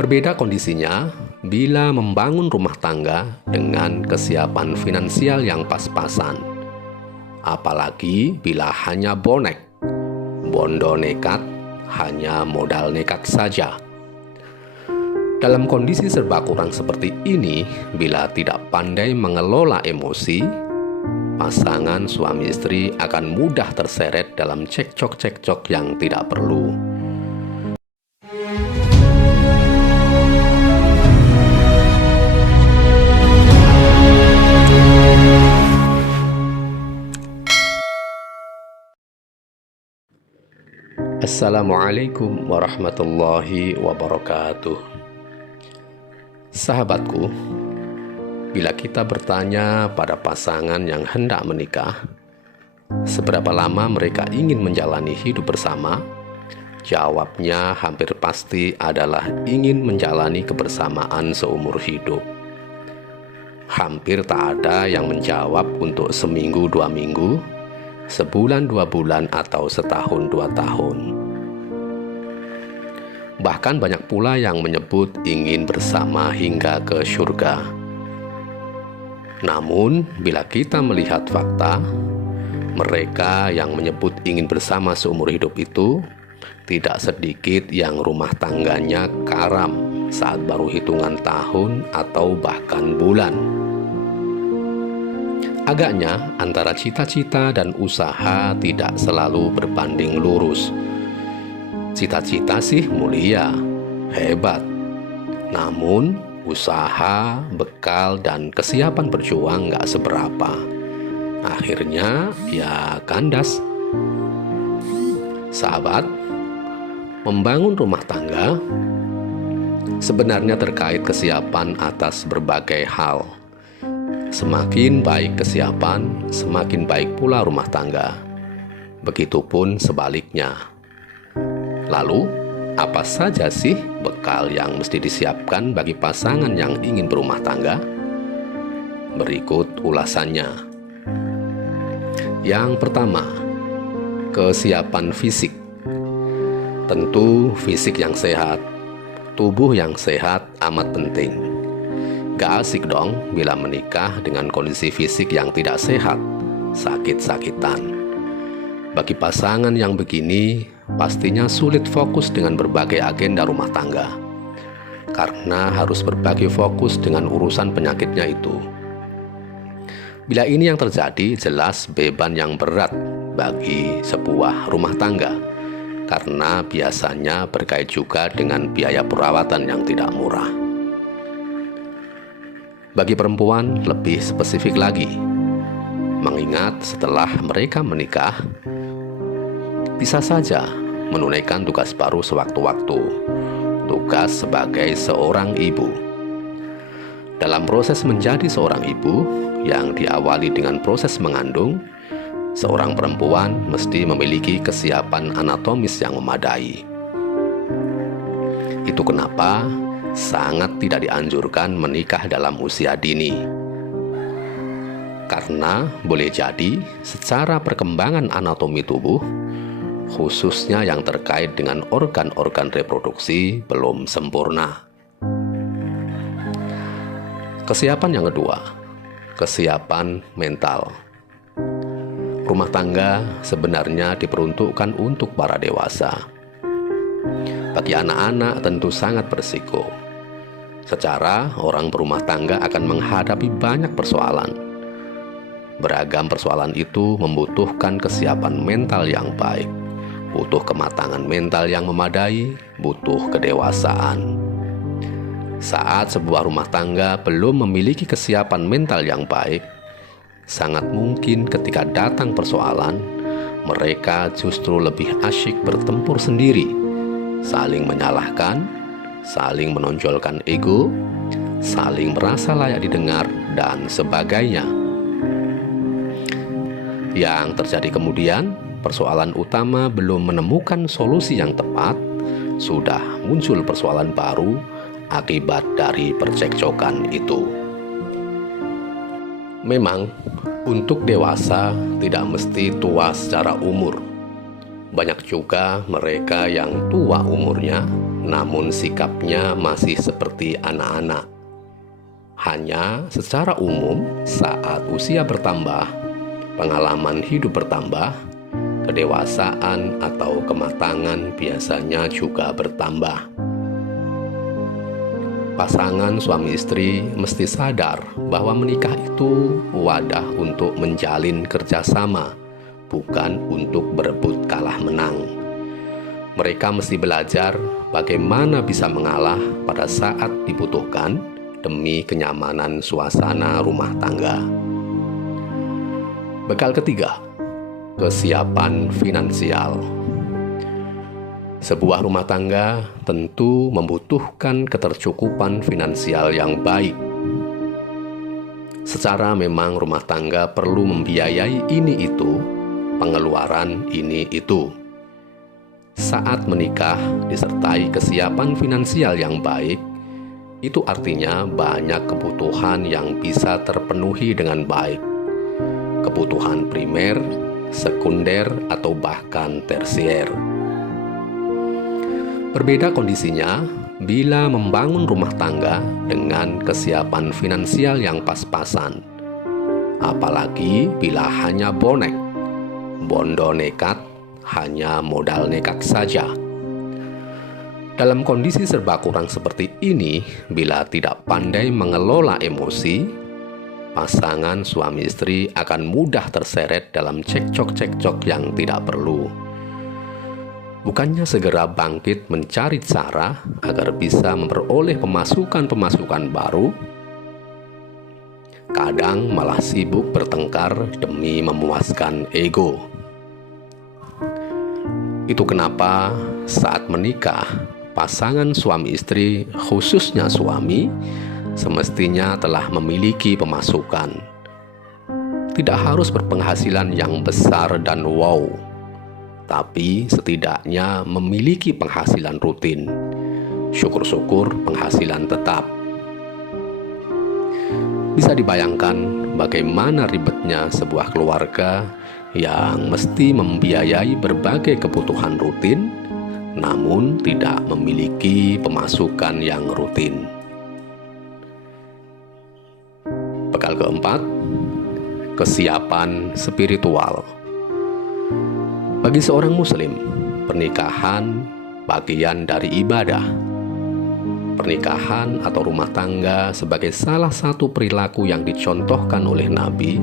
Berbeda kondisinya bila membangun rumah tangga dengan kesiapan finansial yang pas-pasan. Apalagi bila hanya bonek, bondo nekat, hanya modal nekat saja. Dalam kondisi serba kurang seperti ini, bila tidak pandai mengelola emosi, pasangan suami istri akan mudah terseret dalam cekcok-cekcok yang tidak perlu. Assalamualaikum warahmatullahi wabarakatuh. Sahabatku, bila kita bertanya pada pasangan yang hendak menikah, seberapa lama mereka ingin menjalani hidup bersama, jawabnya hampir pasti adalah ingin menjalani kebersamaan seumur hidup. Hampir tak ada yang menjawab untuk seminggu 2 minggu, sebulan 2 bulan, atau setahun 2 tahun. Bahkan banyak pula yang menyebut ingin bersama hingga ke surga. Namun, bila kita melihat fakta, mereka yang menyebut ingin bersama seumur hidup itu tidak sedikit yang rumah tangganya karam saat baru hitungan tahun atau bahkan bulan. Agaknya antara cita-cita dan usaha tidak selalu berbanding lurus. Cita-cita sih mulia, hebat. Namun usaha, bekal, dan kesiapan berjuang nggak seberapa. Akhirnya ya kandas. Sahabat, membangun rumah tangga sebenarnya terkait kesiapan atas berbagai hal. Semakin baik kesiapan, semakin baik pula rumah tangga. Begitupun sebaliknya. Lalu, apa saja sih bekal yang mesti disiapkan bagi pasangan yang ingin berumah tangga? Berikut ulasannya. Yang pertama, kesiapan fisik. Tentu fisik yang sehat, tubuh yang sehat amat penting. Gak asik dong bila menikah dengan kondisi fisik yang tidak sehat, sakit-sakitan. Bagi pasangan yang begini, pastinya sulit fokus dengan berbagai agenda rumah tangga, karena harus berbagi fokus dengan urusan penyakitnya itu. Bila ini yang terjadi, jelas beban yang berat bagi sebuah rumah tangga, karena biasanya berkait juga dengan biaya perawatan yang tidak murah. Bagi perempuan lebih spesifik lagi, mengingat setelah mereka menikah, bisa saja menunaikan tugas baru sewaktu-waktu, tugas sebagai seorang ibu. Dalam proses menjadi seorang ibu yang diawali dengan proses mengandung, seorang perempuan mesti memiliki kesiapan anatomis yang memadai. Itu kenapa sangat tidak dianjurkan menikah dalam usia dini. Karena boleh jadi secara perkembangan anatomi tubuh, khususnya yang terkait dengan organ-organ reproduksi, belum sempurna. Kesiapan yang kedua, kesiapan mental. Rumah tangga sebenarnya diperuntukkan untuk para dewasa. Bagi anak-anak tentu sangat berisiko. Secara orang berumah tangga akan menghadapi banyak persoalan. Beragam persoalan itu membutuhkan kesiapan mental yang baik, butuh kematangan mental yang memadai, butuh kedewasaan. Saat sebuah rumah tangga belum memiliki kesiapan mental yang baik, sangat mungkin ketika datang persoalan, mereka justru lebih asyik bertempur sendiri, saling menyalahkan, saling menonjolkan ego, saling merasa layak didengar, dan sebagainya. Yang terjadi kemudian, persoalan utama belum menemukan solusi yang tepat, sudah muncul persoalan baru akibat dari percekcokan itu. Memang, untuk dewasa tidak mesti tua secara umur. Banyak juga mereka yang tua umurnya, namun sikapnya masih seperti anak-anak. Hanya secara umum, saat usia bertambah, pengalaman hidup bertambah, kedewasaan atau kematangan biasanya juga bertambah. Pasangan suami istri mesti sadar bahwa menikah itu wadah untuk menjalin kerjasama, bukan untuk berebut kalah menang. Mereka mesti belajar bagaimana bisa mengalah pada saat dibutuhkan demi kenyamanan suasana rumah tangga. Bekal ketiga, kesiapan finansial. Sebuah rumah tangga tentu membutuhkan ketercukupan finansial yang baik. Secara memang rumah tangga perlu membiayai ini itu, pengeluaran ini itu. Saat menikah disertai kesiapan finansial yang baik, itu artinya banyak kebutuhan yang bisa terpenuhi dengan baik. Kebutuhan primer, sekunder, atau bahkan tersier. Berbeda kondisinya bila membangun rumah tangga dengan kesiapan finansial yang pas-pasan. Apalagi bila hanya bonek, bondo nekat, hanya modal nekat saja. Dalam kondisi serba kurang seperti ini, bila tidak pandai mengelola emosi, pasangan suami istri akan mudah terseret dalam cekcok-cekcok yang tidak perlu. Bukannya segera bangkit mencari cara agar bisa memperoleh pemasukan baru, kadang malah sibuk bertengkar demi memuaskan ego. Itu kenapa saat menikah, pasangan suami istri, khususnya suami, semestinya telah memiliki pemasukan. Tidak harus berpenghasilan yang besar dan wow, tapi setidaknya memiliki penghasilan rutin. Syukur-syukur penghasilan tetap. Bisa dibayangkan bagaimana ribetnya sebuah keluarga yang mesti membiayai berbagai kebutuhan rutin, namun tidak memiliki pemasukan yang rutin. Bekal keempat, kesiapan spiritual. Bagi seorang muslim, pernikahan bagian dari ibadah. Pernikahan atau rumah tangga sebagai salah satu perilaku yang dicontohkan oleh Nabi,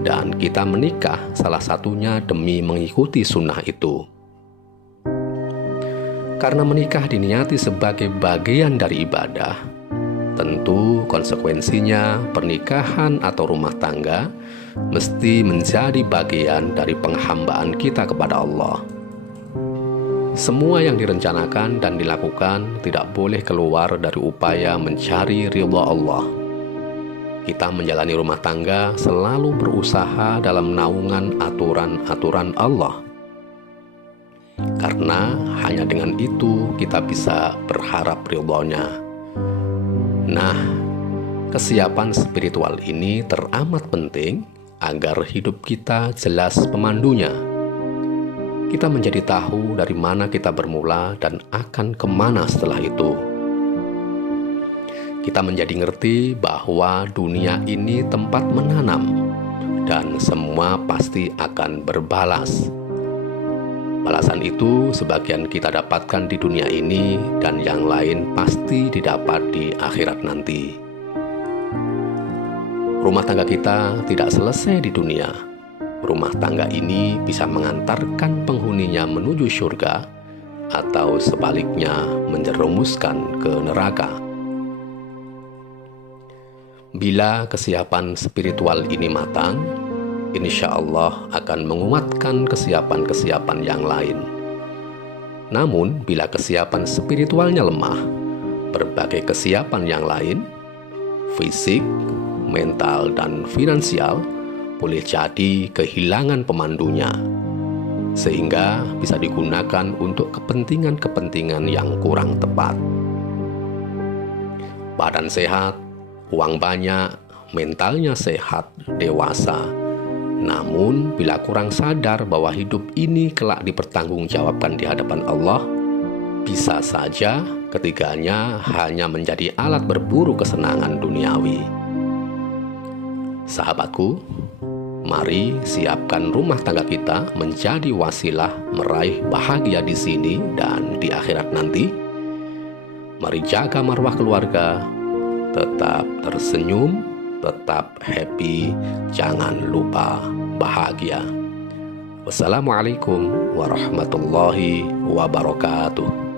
dan kita menikah salah satunya demi mengikuti sunnah itu. Karena menikah diniati sebagai bagian dari ibadah, tentu konsekuensinya pernikahan atau rumah tangga mesti menjadi bagian dari penghambaan kita kepada Allah. Semua yang direncanakan dan dilakukan tidak boleh keluar dari upaya mencari ridha Allah. Kita menjalani rumah tangga selalu berusaha dalam naungan aturan-aturan Allah. Karena hanya dengan itu kita bisa berharap ridhonya. Nah, kesiapan spiritual ini teramat penting agar hidup kita jelas pemandunya. Kita menjadi tahu dari mana kita bermula dan akan kemana setelah itu. Kita menjadi ngerti bahwa dunia ini tempat menanam dan semua pasti akan berbalas. Balasan itu sebagian kita dapatkan di dunia ini dan yang lain pasti didapat di akhirat nanti. Rumah tangga kita tidak selesai di dunia. Rumah tangga ini bisa mengantarkan penghuninya menuju surga atau sebaliknya menjerumuskan ke neraka. Bila kesiapan spiritual ini matang, insya Allah akan menguatkan kesiapan-kesiapan yang lain. Namun, bila kesiapan spiritualnya lemah, berbagai kesiapan yang lain, fisik, mental, dan finansial, boleh jadi kehilangan pemandunya, sehingga bisa digunakan untuk kepentingan-kepentingan yang kurang tepat. Badan sehat, uang banyak, mentalnya sehat, dewasa. Namun, bila kurang sadar bahwa hidup ini kelak dipertanggungjawabkan di hadapan Allah, Bisa saja ketiganya hanya menjadi alat berburu kesenangan duniawi. Sahabatku, mari siapkan rumah tangga kita menjadi wasilah meraih bahagia di sini dan di akhirat nanti. Mari jaga marwah keluarga, tetap tersenyum, tetap happy, jangan lupa bahagia. Wassalamualaikum warahmatullahi wabarakatuh.